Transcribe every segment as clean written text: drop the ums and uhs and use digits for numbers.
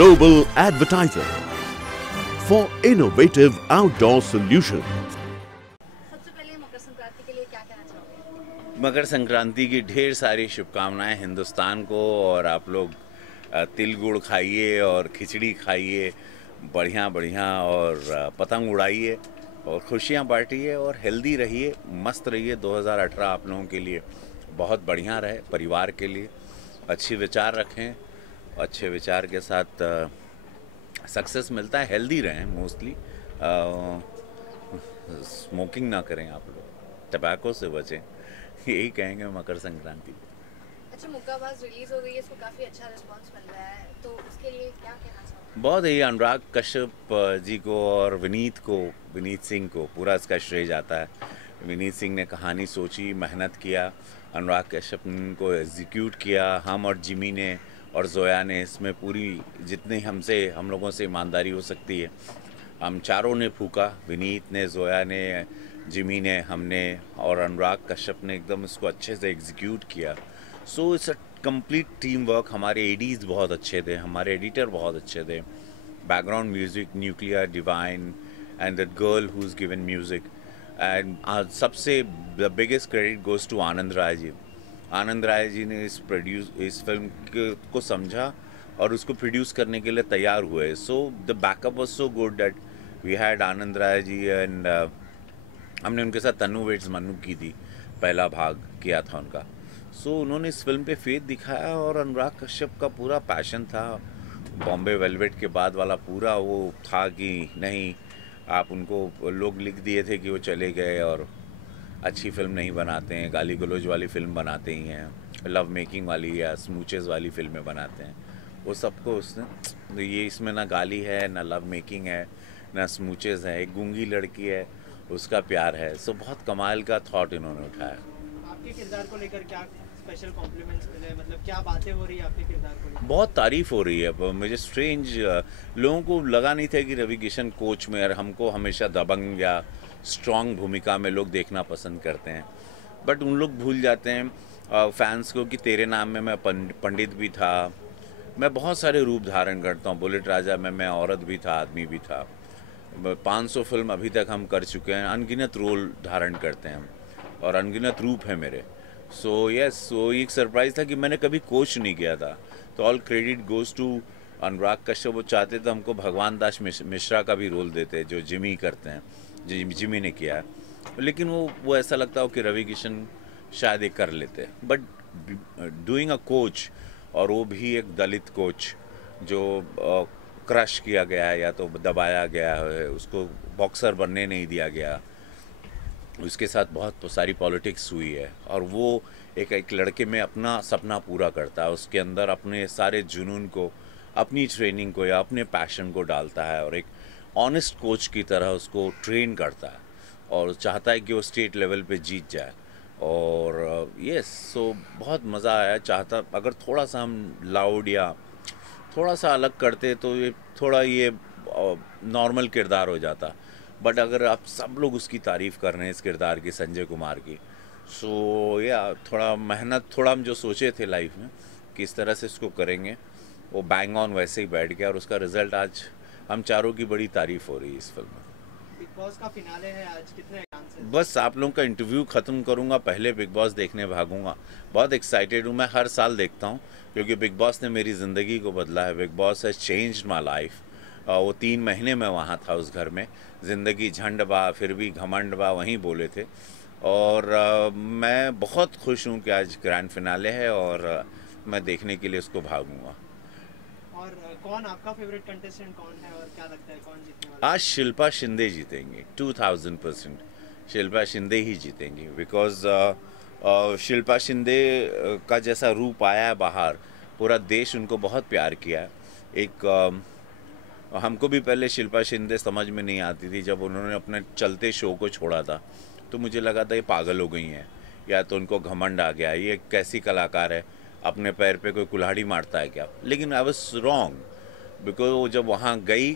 global advertiser for innovative outdoor solutions. सबसे पहले मकर संक्रांति के लिए क्या कहना चाहोगे? मकर संक्रांति की ढेर सारी शुभकामनाएं हिंदुस्तान को। और आप लोग तिल गुड़ खाइए और खिचड़ी खाइए बढ़िया बढ़िया, और पतंग उड़ाइए और खुशियां बांटिए और हेल्दी रहिए, मस्त रहिए। 2018 आप लोगों के लिए बहुत बढ़िया रहे, परिवार के लिए अच्छे विचार रखें। अच्छे विचार के साथ सक्सेस मिलता है। हेल्दी रहें, मोस्टली स्मोकिंग ना करें, आप लोग टबैको से बचें, यही कहेंगे मकर संक्रांति। अच्छा, मुक्काबाज रिलीज हो गई है, इसको काफी अच्छा रिस्पांस मिल रहा है, तो उसके लिए क्या कहना चाहोगे? बहुत ही अनुराग कश्यप जी को और विनीत सिंह को पूरा इसका श्रेय जाता है। विनीत सिंह ने कहानी सोची, मेहनत किया, अनुराग कश्यप ने को एग्जीक्यूट किया। हम और जिमी ने और जोया ने इसमें पूरी जितनी हम लोगों से ईमानदारी हो सकती है हम चारों ने फूका। विनीत ने, जोया ने, जिमी ने, हमने और अनुराग कश्यप ने एकदम इसको अच्छे से एग्जीक्यूट किया। So it's a complete team work. हमारे एडीज बहुत अच्छे थे, हमारे एडिटर बहुत अच्छे थे। Background music, nuclear, Divine and that girl who is given music. And सबसे the biggest credit goes to Anand Rai ji. Anand Rai ji ने इस फिल्म को समझा और उसको प्रोड्यूस करने के लिए तैयार हुए। So the backup was so good that we had Anand Rai ji and हमने उनके साथ तन्नू वेट्स मन्नू की थी, पहला भाग किया था उनका। सो उन्होंने इस फिल्म पे फेथ दिखाया और अनुराग कश्यप का पूरा पैशन था। बॉम्बे वेलवेट के बाद वाला पूरा वो था कि नहीं, आप उनको लोग लिख दिए थे कि वो चले गए और अच्छी फिल्म नहीं बनाते हैं, गाली गलौज वाली फिल्म बनाते ही हैं, लव मेकिंग वाली या स्मूचेस वाली फिल्में बनाते हैं। वो सबको उसने ये इसमें ना गाली है, ना लव मेकिंग है, ना स्मूचेस है, एक गूंगी लड़की है, उसका प्यार है। सो बहुत कमाल का थॉट इन्होंने उठाया। आपके किरदार को लेकर क्या स्पेशल कॉम्प्लीमेंट्स मिले, मतलब क्या बातें हो रही है आपके किरदार को लेकर? बहुत तारीफ हो रही है। मुझे स्ट्रेंज, लोगों को लगा नहीं था कि रवि किशन कोच में, और हमको हमेशा दबंग या स्ट्रॉन्ग भूमिका में लोग देखना पसंद करते हैं, बट उन लोग भूल जाते हैं फैंस को कि तेरे नाम में मैं पंडित भी था, मैं बहुत सारे रूप धारण करता हूँ। बुलेट राजा में मैं औरत भी था, आदमी भी था। 500 फिल्म अभी तक हम कर चुके हैं, अनगिनत रोल धारण करते हैं और अनगिनत रूप है मेरे। सो सो एक सरप्राइज़ था कि मैंने कभी कोच नहीं किया था। तो all credit goes to Anurag Kashyap. वो चाहते तो हमको भगवान दास मिश्रा का भी रोल देते, जो जिमी करते हैं, जो जिमी ने किया है, लेकिन वो ऐसा लगता हो कि रवि किशन शायद एक कर लेते। बट डूइंग अ कोच, और वो भी एक दलित कोच जो क्रश किया गया है या तो दबाया गया है, उसको बॉक्सर बनने नहीं दिया गया, उसके साथ बहुत सारी पॉलिटिक्स हुई है, और वो एक लड़के में अपना सपना पूरा करता है, उसके अंदर अपने सारे जुनून को, अपनी ट्रेनिंग को या अपने पैशन को डालता है और एक ऑनेस्ट कोच की तरह उसको ट्रेन करता है और चाहता है कि वो स्टेट लेवल पे जीत जाए। और सो बहुत मज़ा आया। चाहता अगर थोड़ा सा हम लाउड या थोड़ा सा अलग करते तो ये नॉर्मल किरदार हो जाता, बट अगर आप सब लोग उसकी तारीफ़ कर रहे हैं इस किरदार की, संजय कुमार की, सो थोड़ा मेहनत, थोड़ा हम जो सोचे थे लाइफ में कि इस तरह से इसको करेंगे, वो बैंग ऑन वैसे ही बैठ गया और उसका रिज़ल्ट आज हम चारों की बड़ी तारीफ़ हो रही है इस फिल्म में। बिग बॉस का फिनाले है आज, कितने चांसेस? बस आप लोगों का इंटरव्यू ख़त्म करूंगा, पहले बिग बॉस देखने भागूंगा। बहुत एक्साइटेड हूँ। मैं हर साल देखता हूँ क्योंकि बिग बॉस ने मेरी ज़िंदगी को बदला है। Big boss has changed my life. वो 3 महीने मैं वहाँ था उस घर में। ज़िंदगी झंड बा फिर भी घमंड बा, वहीं बोले थे। और मैं बहुत खुश हूँ कि आज ग्रैंड फिनाले है और मैं देखने के लिए उसको भागूंगा। और कौन आपका फेवरेट कंटेस्टेंट कौन है और क्या लगता है कौन जीतने वाला है? आज शिल्पा शिंदे जीतेंगी, 2000%। शिल्पा शिंदे ही जीतेंगी, बिकॉज शिल्पा शिंदे का जैसा रूप आया है बाहर, पूरा देश उनको बहुत प्यार किया है। हमको भी पहले शिल्पा शिंदे समझ में नहीं आती थी। जब उन्होंने अपने चलते शो को छोड़ा था तो मुझे लगा था ये पागल हो गई हैं, या तो उनको घमंड आ गया, ये कैसी कलाकार है, अपने पैर पे कोई कुल्हाड़ी मारता है क्या। लेकिन आई वाज रॉन्ग, बिकॉज वो जब वहाँ गई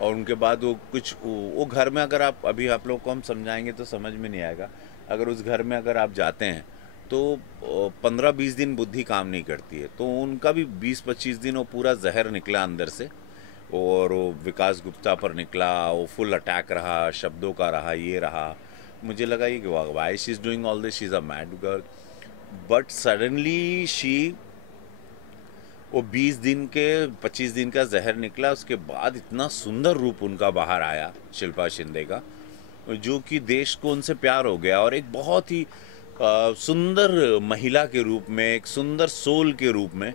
और उनके बाद वो घर में, अगर आप लोग को हम समझाएंगे तो समझ में नहीं आएगा। अगर उस घर में अगर आप जाते हैं तो 15-20 दिन बुद्धि काम नहीं करती है, तो उनका भी 20-25 दिन वो पूरा जहर निकला अंदर से, और वो विकास गुप्ता पर निकला, वो फुल अटैक रहा, शब्दों का रहा, ये रहा। मुझे लगा ये why she is doing all this, she is a mad girl, but suddenly वो 20 दिन के 25 दिन का जहर निकला, उसके बाद इतना सुंदर रूप उनका बाहर आया, शिल्पा शिंदे का, जो कि देश को उनसे प्यार हो गया, और एक बहुत ही सुंदर महिला के रूप में, एक सुंदर सोल के रूप में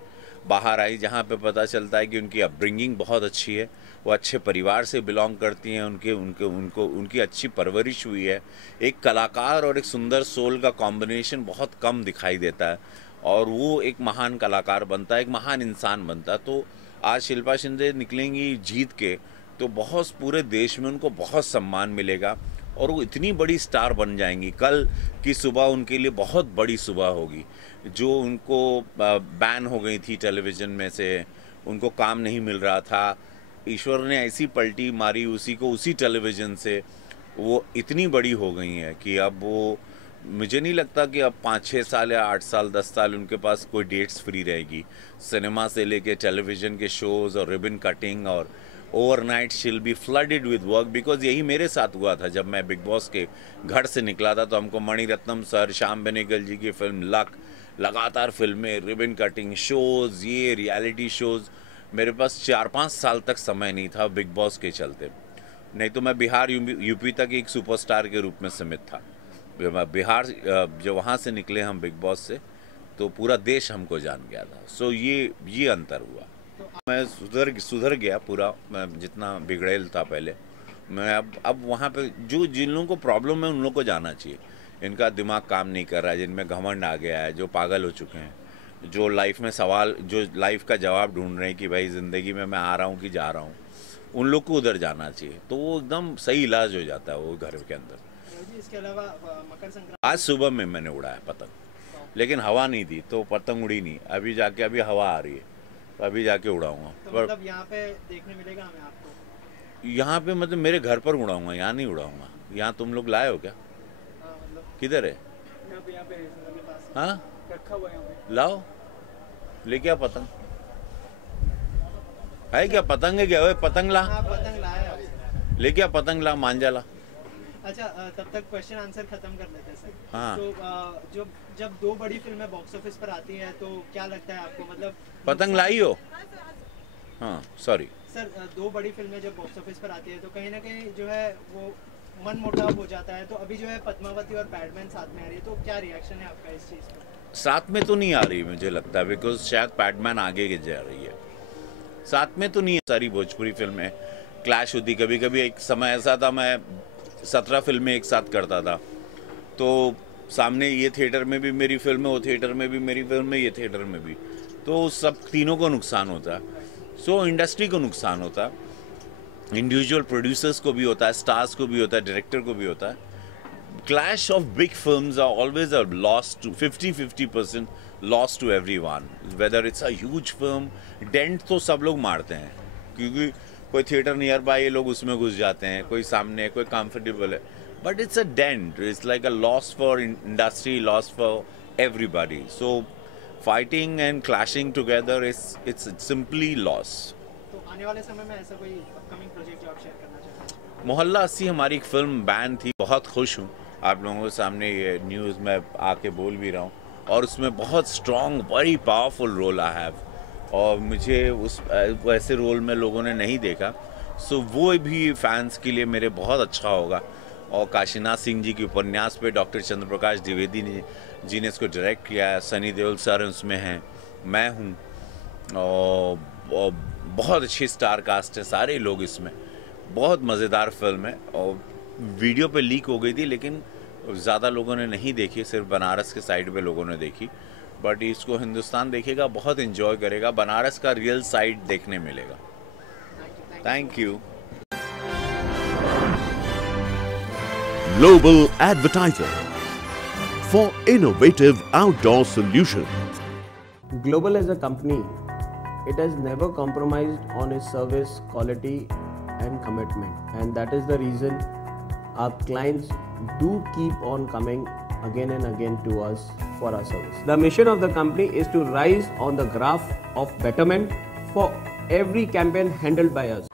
बाहर आई, जहाँ पे पता चलता है कि उनकी अपब्रिंगिंग बहुत अच्छी है, वो अच्छे परिवार से बिलोंग करती हैं, उनकी अच्छी परवरिश हुई है। एक कलाकार और एक सुंदर सोल का कॉम्बिनेशन बहुत कम दिखाई देता है, और वो एक महान कलाकार बनता है, एक महान इंसान बनता है। तो आज शिल्पा शिंदे निकलेंगी जीत के, तो बहुत पूरे देश में उनको बहुत सम्मान मिलेगा, और वो इतनी बड़ी स्टार बन जाएंगी। कल की सुबह उनके लिए बहुत बड़ी सुबह होगी, जो उनको बैन हो गई थी टेलीविज़न में से, उनको काम नहीं मिल रहा था, ईश्वर ने ऐसी पलटी मारी उसी को, उसी टेलीविज़न से वो इतनी बड़ी हो गई हैं कि अब वो, मुझे नहीं लगता कि अब 5-6 साल या 8 साल 10 साल उनके पास कोई डेट्स फ्री रहेगी। सिनेमा से लेके टेलीविज़न के शोज़ और रिबन कटिंग और overnight she'll be flooded with work, because यही मेरे साथ हुआ था। जब मैं बिग बॉस के घर से निकला था तो हमको मणिरत्नम सर, श्याम बेनेगल जी की फिल्म लक, लगातार फिल्में, रिबन कटिंग, शोज़, ये रियलिटी शोज़, मेरे पास 4-5 साल तक समय नहीं था बिग बॉस के चलते, नहीं तो मैं बिहार यूपी तक एक सुपरस्टार के रूप में सीमित था। बिहार जो वहाँ से निकले हम बिग बॉस से, तो पूरा देश हमको जान गया था। सो ये अंतर हुआ। मैं सुधर गया पूरा, मैं जितना बिगड़ेल था पहले, मैं अब वहाँ पे जिन लोगों को प्रॉब्लम है उन लोगों को जाना चाहिए। इनका दिमाग काम नहीं कर रहा है, जिनमें घमंड आ गया है, जो पागल हो चुके हैं, जो लाइफ में सवाल, जो लाइफ का जवाब ढूंढ रहे हैं कि भाई ज़िंदगी में मैं आ रहा हूँ कि जा रहा हूँ, उन लोग को उधर जाना चाहिए, तो वो एकदम सही इलाज हो जाता है वो घर के अंदर। इसके अलावा मकर संक्रांति, आज सुबह में मैंने उड़ाया पतंग, लेकिन हवा नहीं थी तो पतंग उड़ी नहीं। अभी जाके अभी हवा आ रही है, तो अभी जाके उड़ाऊंगा। तो मतलब यहाँ पे देखने मिलेगा हमें आपको? यहाँ पे मतलब मेरे घर पर उड़ाऊंगा, यहाँ नहीं उड़ाऊंगा। यहाँ तुम लोग लाए हो क्या? मतलब किधर है? यहाँ पे मेरे पास हाँ, रखा हुआ है यहाँ पे। लाओ, लेके आ पतंग। है क्या पतंग? है क्या? ओए पतंग ला, हाँ, पतंग लाया है। लेके आ पतंग ला, मांझा ला। अच्छा, तब तक क्वेश्चन आंसर खत्म कर लेते हैं सर। हाँ। तो जब 2 बड़ी फिल्में बॉक्स ऑफिस पर आती हैं तो क्या लगता है आपको, मतलब पतंग लाई हो? हाँ, सॉरी सर, 2 बड़ी फिल्में जब बॉक्स ऑफिस पर आती है तो कहीं ना कहीं जो है वो मन मुटाव हो जाता है। तो अभी जो है पद्मावती और पैडमैन साथ में आ रही है, तो क्या रिएक्शन है आपका इस चीज़ पर? साथ में तो नहीं आ रही मुझे लगता है, बिकॉज शायद पैडमैन आगे के जा रही है, साथ में तो नहीं है। सारी भोजपुरी फिल्में क्लैश होती, कभी कभी एक समय ऐसा था मैं 17 फिल्में एक साथ करता था, तो सामने ये थिएटर में भी मेरी फिल्म है, वो थिएटर में भी मेरी फिल्म है, ये थिएटर में भी, तो सब तीनों को नुकसान होता है। सो इंडस्ट्री को नुकसान होता है, इंडिविजुअल प्रोड्यूसर्स को भी होता है, स्टार्स को भी होता है, डायरेक्टर को भी होता है। Clash of big films are always a loss to 50% loss to everyone. Whether it's a huge film, dent तो सब लोग मारते हैं, क्योंकि कोई थिएटर नियर बाय ये लोग उसमें घुस जाते हैं, कोई सामने, कोई कंफर्टेबल है, but it's a dent. It's like a loss for industry, loss for everybody. So fighting and clashing together it's simply loss. तो आने वाले समय में ऐसा कोई अपकमिंग प्रोजेक्ट जो आप शेयर करना चाहते हैं? मोहल्ला 80 हमारी एक फिल्म बैन थी, बहुत खुश हूँ आप लोगों के सामने ये न्यूज़ में आके बोल भी रहा हूँ, और उसमें बहुत strong, very powerful role I have, और मुझे उस वैसे रोल में लोगों ने नहीं देखा, सो वो भी फैंस के लिए मेरे बहुत अच्छा होगा। और काशीनाथ सिंह जी के उपन्यास पे डॉक्टर चंद्र प्रकाश द्विवेदी जी ने इसको डायरेक्ट किया है, सनी देओल सर उसमें हैं, मैं हूँ, और बहुत अच्छी स्टार कास्ट है, सारे लोग इसमें, बहुत मज़ेदार फिल्म है। और वीडियो पे लीक हो गई थी, लेकिन ज़्यादा लोगों ने नहीं देखी, सिर्फ बनारस के साइड पे लोगों ने देखी, बट इसको हिंदुस्तान देखेगा, बहुत एंजॉय करेगा, बनारस का रियल साइड देखने मिलेगा। Thank you. Global Advertiser for innovative outdoor solutions. Global as a company, it has never compromised on its service quality and commitment, and that is the reason our clients do keep on coming again and again to us for our service. The mission of the company is to rise on the graph of betterment for every campaign handled by us.